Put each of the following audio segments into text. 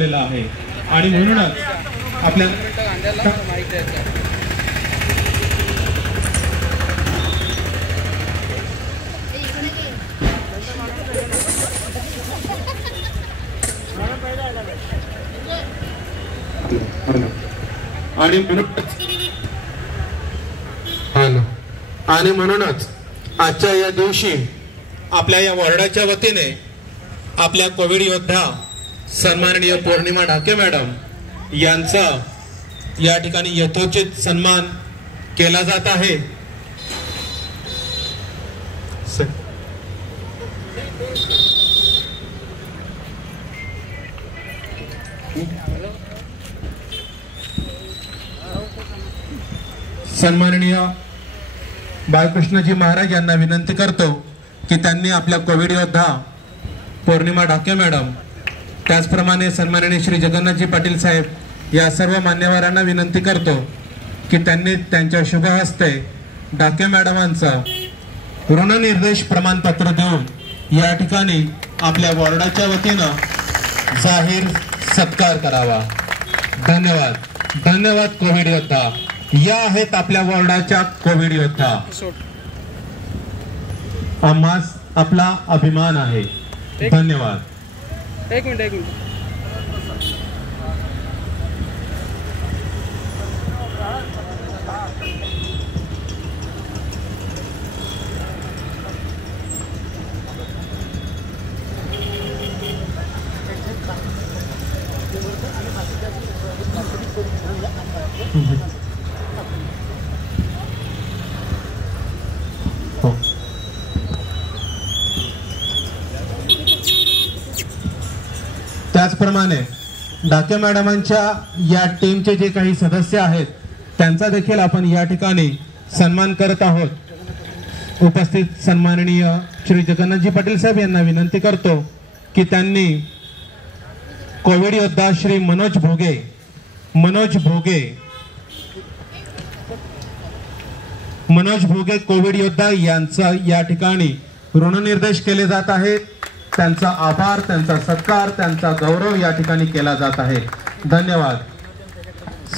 दाखवलेला आहे आणि म्हणूनच आपल्या आणि म्हणूनच आजच्या या दिवशी आपल्या या वॉर्डाच्या वतीने आपल्या कोविड योद्धा सन्माननीय पौर्णिमा ढाके मॅडम यांचा या ठिकाणी यथोचित सन्मान केला जात आहे। सन्माननीय बाळकृष्णजी महाराज यांना विनंती करतो की त्यांनी आपल्या कोविड योद्धा पौर्णिमा ढाके मॅडम, त्याचप्रमाणे सन्माननीय श्री जगन्नाथजी पाटील साहेब या सर्व मान्यवरांना विनंती करतो की त्यांनी त्यांच्या शुभ हस्ते ढाके मॅडमांचं ऋणनिर्देश प्रमाणपत्र देऊन या ठिकाणी आपल्या वॉर्डाच्या वतीनं जाहीर सत्कार करावा। धन्यवाद। धन्यवाद कोविड योद्धा। या आहेत आपल्या वॉर्डाच्या कोविड योद्धा। आम्हास आपला अभिमान आहे। धन्यवाद। एक मिनिट त्याचप्रमाणे ढाके मॅडमांच्या या टीमचे जे काही सदस्य आहेत त्यांचा देखील आपण या ठिकाणी सन्मान करत आहोत। उपस्थित सन्माननीय श्री जगन्नाथजी पाटील साहेब यांना विनंती करतो की त्यांनी कोविड योद्धा श्री मनोज भोगे कोविड योद्धा यांचा या ठिकाणी ऋणनिर्देश केले जात आहे। त्यांचा आभार, त्यांचा सत्कार, त्यांचा गौरव या ठिकाणी केला जात आहे। धन्यवाद।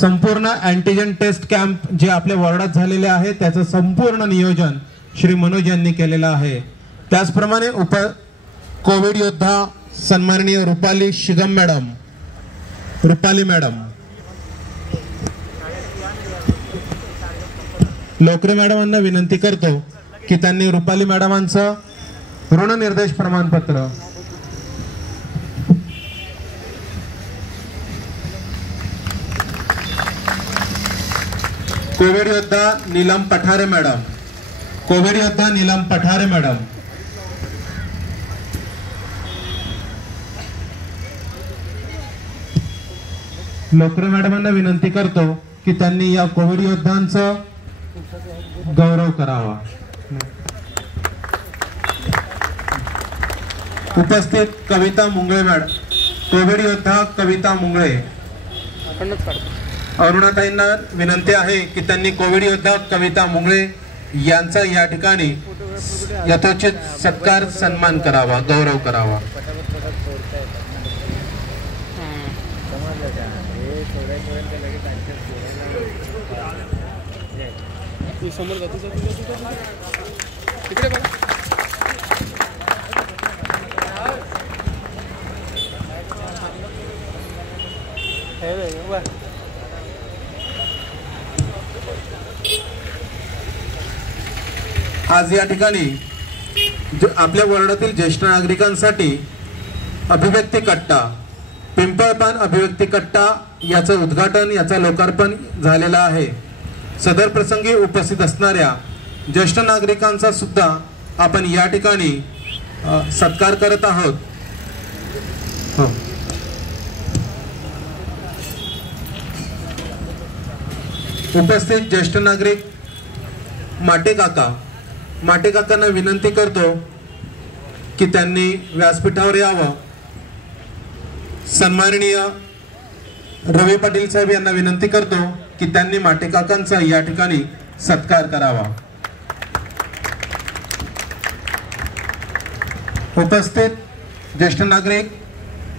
संपूर्ण अँटीजन टेस्ट कॅम्प जे आपल्या वॉर्डात झालेले आहे त्याचं संपूर्ण नियोजन श्री मनोज यांनी केलेलं आहे। त्याचप्रमाणे कोविड योद्धा सन्माननीय रुपाली मॅडम लोकरे मॅडमांना विनंती करतो की त्यांनी रुपाली मॅडमांचं ऋणनिर्देश प्रमाणपत्र कोविड योद्धा नीलम पठारे मॅडम लोकरे मॅडमांना विनंती करतो की त्यांनी या कोविड योद्धांचा गौरव करावा। उपस्थित कविता मुंगळे मॅडम, कोविड योद्धा कविता मुंगळे, अरुणाताईंना विनंती आहे की त्यांनी कोविड योद्धा कविता मुंगळे यांचा या ठिकाणी यथोचित सत्कार सन्मान करावा, गौरव करावा। आज या ठिकाणी आपल्या वॉर्डातील ज्येष्ठ नागरिकांसाठी अभिव्यक्ती कट्टा, पिंपळपान अभिव्यक्ती कट्टा याचं उद्घाटन, याचं लोकार्पण झालेलं आहे। सदर प्रसंगी उपस्थित असणाऱ्या ज्येष्ठ नागरिकांचा सुद्धा आपण या ठिकाणी सत्कार करत आहोत। उपस्थित ज्येष्ठ नागरिक माटे काकांना विनंती करतो की त्यांनी व्यासपीठावर यावं। सन्माननीय रवी पाटील साहेब यांना विनंती करतो की त्यांनी माटे काकांचा या ठिकाणी सत्कार करावा। उपस्थित ज्येष्ठ नागरिक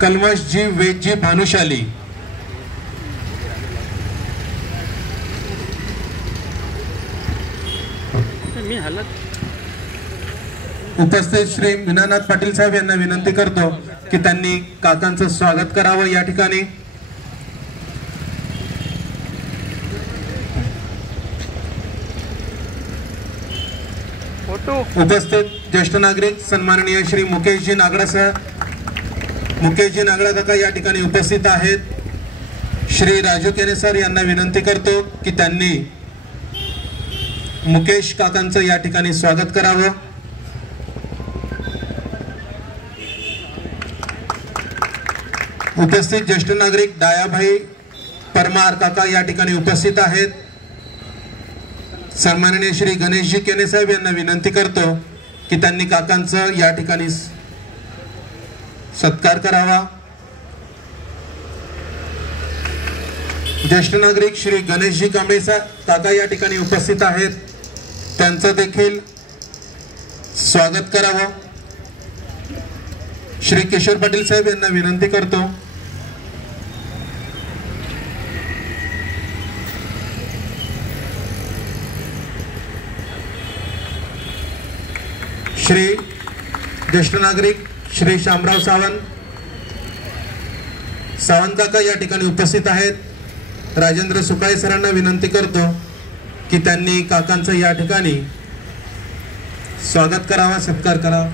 कल्मशजी वेदजी भानुशाली, उपस्थित श्री मीनानाथ पाटील साहेब यांना विनंती करतो की त्यांनी काकांचं स्वागत करावं या ठिकाणी। उपस्थित ज्येष्ठ नागरिक सन्माननीय श्री मुकेशजी नागडा काका या ठिकाणी उपस्थित आहेत। श्री राजू केने सर यांना विनंती करतो की त्यांनी मुकेश काकांचं या ठिकाणी स्वागत करावं। उपस्थित ज्येष्ठ नागरिक डायाभाई परमार काका या ठिकाणी उपस्थित आहेत। सन्माननीय श्री गणेशजी केने साहेब यांना विनंती करतो की त्यांनी काकांचं या ठिकाणी सत्कार करावा। ज्येष्ठ नागरिक श्री गणेशजी कांबळे काका या ठिकाणी उपस्थित आहेत, त्यांचं देखील स्वागत करावं। श्री किशोर पाटील साहेब यांना विनंती करतो। श्री ज्येष्ठ नागरिक श्री शामराव सावंत काका या ठिकाणी उपस्थित आहेत। राजेंद्र सुकाळे सरांना विनंती करतो की त्यांनी काकांचं या ठिकाणी स्वागत करावा, सत्कार करावा।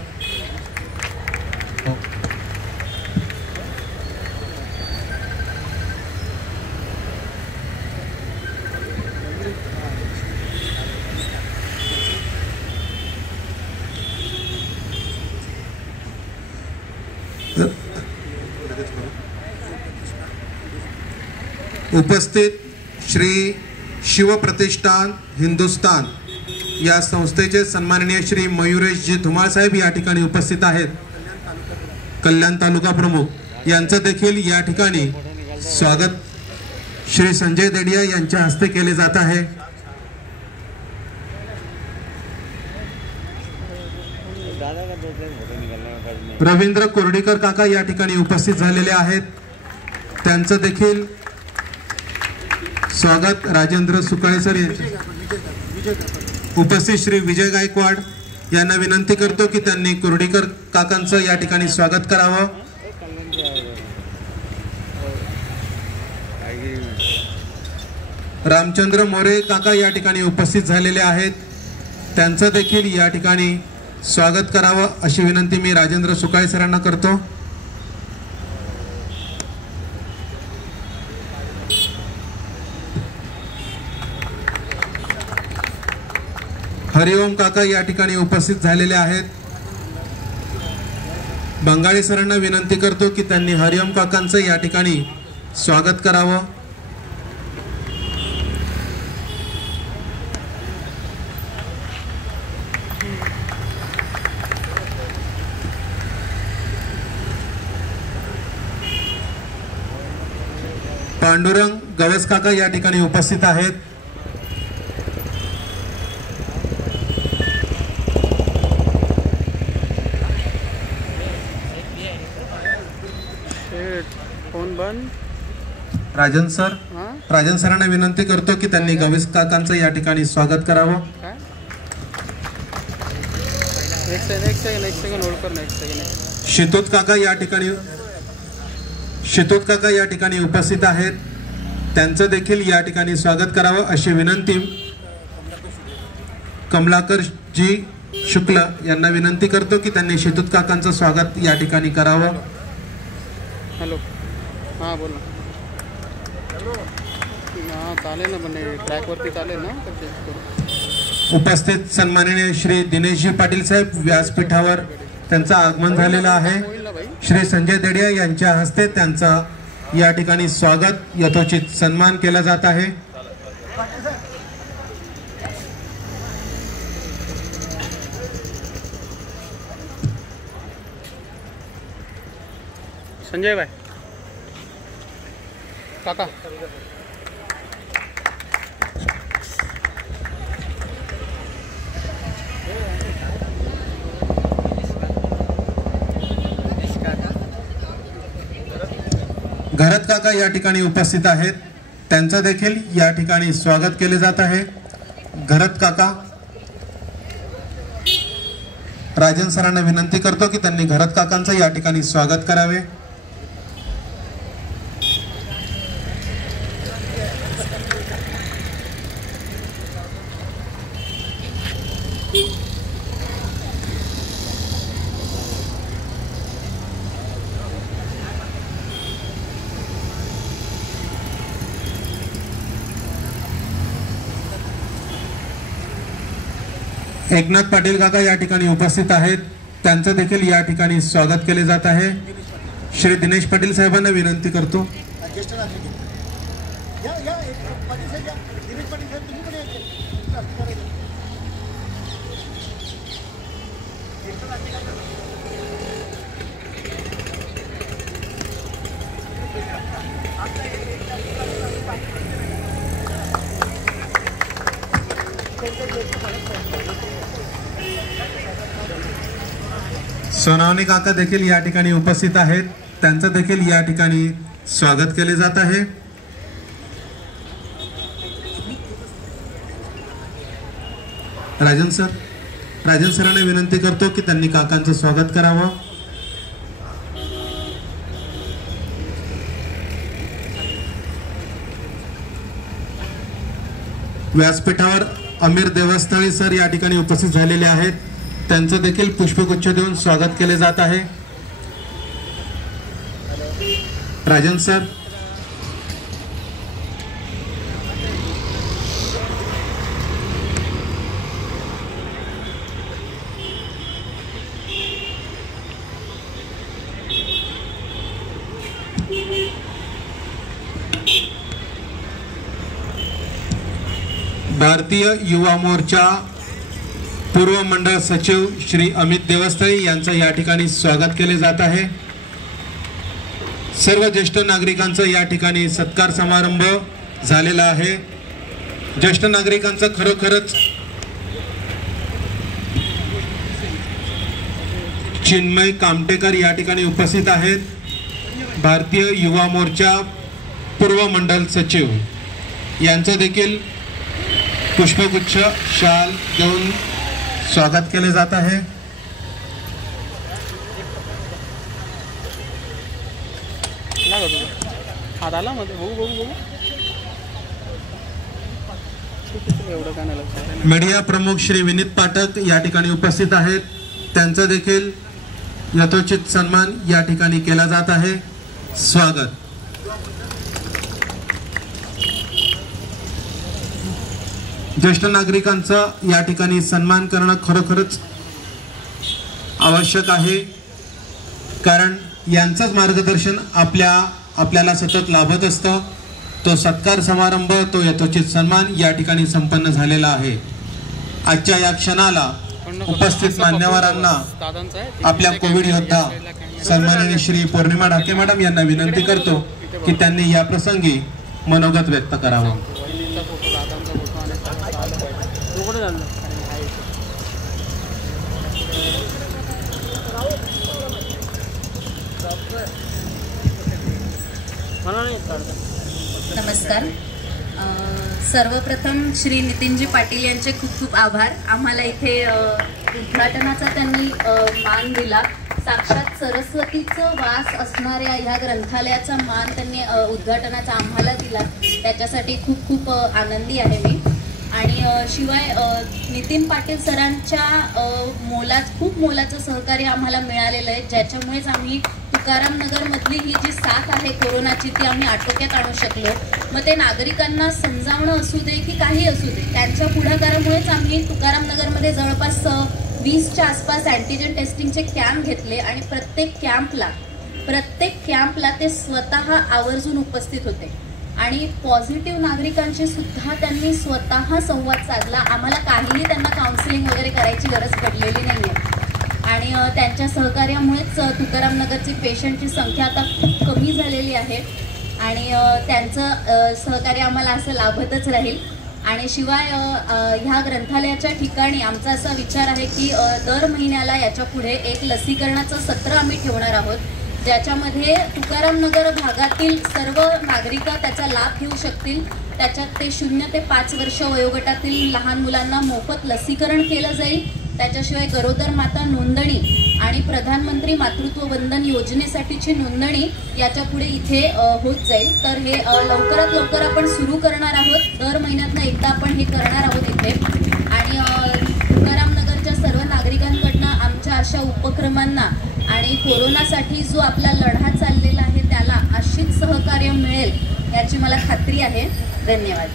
उपस्थित श्री शिवप्रतिष्ठान हिंदुस्तान या संस्थेचे सन्माननीय श्री मयुरेशजी धुमाळ साहेब या ठिकाणी उपस्थित आहेत। कल्याण तालुका प्रमुख यांचं देखील या ठिकाणी स्वागत श्री संजय देडिया यांच्या हस्ते केले जात आहे। रवींद्र कोर्डीकर काका या ठिकाणी उपस्थित झालेले आहेत, त्यांचं देखील स्वागत राजेंद्र सुकाळे सर यांचे। उपस्थित श्री विजय गायकवाड यांना विनंती करतो की त्यांनी कोर्डीकर काकांचं या ठिकाणी स्वागत करावं। रामचंद्र मोरे काका या ठिकाणी उपस्थित झालेले आहेत, त्यांचं देखील या ठिकाणी स्वागत करावं अशी विनंती मी राजेंद्र सुकाळे सरांना करतो। हरिओम काका या ठिकाणी उपस्थित झालेले आहेत। बंगाळे सरांना विनंती करतो की त्यांनी हरिओम काकांचं या ठिकाणी स्वागत करावं। पांडुरंग गवस काका या ठिकाणी उपस्थित आहेत। राजन सरांना विनंती करतो की त्यांनी गवस काकांचं या ठिकाणी स्वागत करावं। शितोत काका या ठिकाणी उपस्थित आहेत, त्यांचं देखील या ठिकाणी स्वागत करावं अशी विनंती कमलाकर जी शुक्ल यांना विनंती करतो की त्यांनी शितोत काकांचं स्वागत या ठिकाणी करावं। हॅलो, हां बोला। चालेल ना, पण ट्रॅकवरती चालेल ना। उपस्थित सन्माननीय श्री दिनेशजी पाटील साहेब व्यासपीठावर त्यांचं आगमन झालेलं आहे। श्री संजय देडिया यांच्या हस्ते त्यांचा या ठिकाणी स्वागत यथोचित सन्मान केला जात आहे। संजय भाई काका भरत काका या ठिकाणी उपस्थित आहेत, त्यांचं देखील या ठिकाणी स्वागत केले जात आहे। भरत काका, राजन सरांना विनंती करतो की त्यांनी भरत काकांचं या ठिकाणी स्वागत करावे। एकनाथ पाटील काका या ठिकाणी उपस्थित आहेत, त्यांचं देखील या ठिकाणी स्वागत केले जात आहे। श्री दिनेश पाटील साहेबांना विनंती करतो। सोनावणे काका देखील या ठिकाणी उपस्थित आहेत, त्यांचं देखील या ठिकाणी स्वागत केले जात आहे। राजन सरांना विनंती करतो की त्यांनी काकांचं स्वागत करावं। व्यासपीठावर अमीर देवस्थळी सर या ठिकाणी उपस्थित झालेले आहेत, त्यांचं देखील पुष्पगुच्छ देऊन स्वागत केले जात आहे। राजन सर, भारतीय युवा मोर्चा पूर्व मंडळ सचिव श्री अमित देवस्थळी यांचं या ठिकाणी स्वागत केले जात आहे। सर्व ज्येष्ठ नागरिकांचा या ठिकाणी सत्कार समारंभ झालेला आहे। ज्येष्ठ नागरिकांचं खरोखरच चिन्मय कामटेकर या ठिकाणी उपस्थित आहेत, भारतीय युवा मोर्चा पूर्व मंडळ सचिव, यांचं देखील पुष्पगुच्छ शाल देऊन स्वागत केले जात आहे। मीडिया प्रमुख श्री विनीत पाठक या ठिकाणी उपस्थित आहेत, त्यांचा देखील यथोचित सन्मान या ठिकाणी केला जात आहे। स्वागत। ज्येष्ठ नागरिकांचा या ठिकाणी सन्मान करणं खरोखरच आवश्यक आहे, कारण यांचंच मार्गदर्शन आपल्याला सतत लाभत असतं। तो सत्कार समारंभ, तो यथोचित सन्मान या ठिकाणी संपन्न झालेला आहे। आजच्या या क्षणाला उपस्थित मान्यवरांना आपल्या कोविड योद्धा सन्माननीय श्री पौर्णिमा ढाके मॅडम यांना विनंती करतो की त्यांनी या प्रसंगी मनोगत व्यक्त करावं। नमस्कार। सर्वप्रथम श्री नितीनजी पाटील यांचे खूप खूप आभार। आम्हाला इथे उद्घाटनाचा त्यांनी मान दिला। साक्षात सरस्वतीचं वास असणाऱ्या ह्या ग्रंथालयाचा मान त्यांनी उद्घाटनाचा आम्हाला दिला, त्याच्यासाठी खूप खूप आनंदी आहे मी। आणि शिवाय नितीन पाटील सरांच्या खूप मोलाचं सहकार्य आम्हाला मिळालेलं आहे, ज्याच्यामुळेच आम्ही तुकाराम नगरमधली ही जी साथ आहे कोरोनाची ती आम्ही आटोक्यात आणू शकलो। मग ते नागरिकांना समजावणं असू दे की काही असू दे, त्यांच्या पुढाकारामुळेच आम्ही तुकाराम नगरमध्ये जवळपास 20च्या आसपास अँटीजन टेस्टिंगचे कॅम्प घेतले आणि प्रत्येक कॅम्पला ते स्वतः आवर्जून उपस्थित होते आणि पॉझिटिव्ह नागरिकांशी सुद्धा त्यांनी स्वतः संवाद साधला। आम्हाला काहीही त्यांना काउन्सिलिंग वगैरे करायची गरज पडलेली नाही आहे आणि त्यांच्या सहकार्यामुळेच तुकाराम नगरची पेशंटची संख्या आता खूप कमी झालेली आहे आणि त्यांचं सहकार्य आम्हाला असं लाभतच राहील। आणि शिवाय ह्या ग्रंथालयाच्या ठिकाणी आमचा असा विचार आहे की दर महिन्याला याच्या पुढे एक लसीकरणाचं सत्र आम्ही ठेवणार आहोत, ज्याच्यामध्ये तुकारामनगर भागातील सर्व नागरिक त्याचा लाभ घेऊ शकतील. त्याच्यात ते 0 ते 5 वर्ष वयोगटातील लहान मुलांना मोफत लसीकरण केलं जाईल. त्याच्याशिवाय गरोदर माता नोंदणी आणि प्रधानमंत्री मातृत्व वंदन योजनेसाठीची नोंदणी याच्या पुढे इथे होत जाईल. तर हे लवकरात लवकर आपण सुरू करणार आहोत. दर महिन्यातनं एकदा आपण हे करणार आहोत इथे. आणि तुकारामनगरच्या सर्व नागरिकांकडनं आमच्या अशा उपक्रमांना आणि कोरोनासाठी जो आपला लढा चाललेला आहे त्याला अशीच सहकार्य मिळेल याची मला खात्री आहे. धन्यवाद.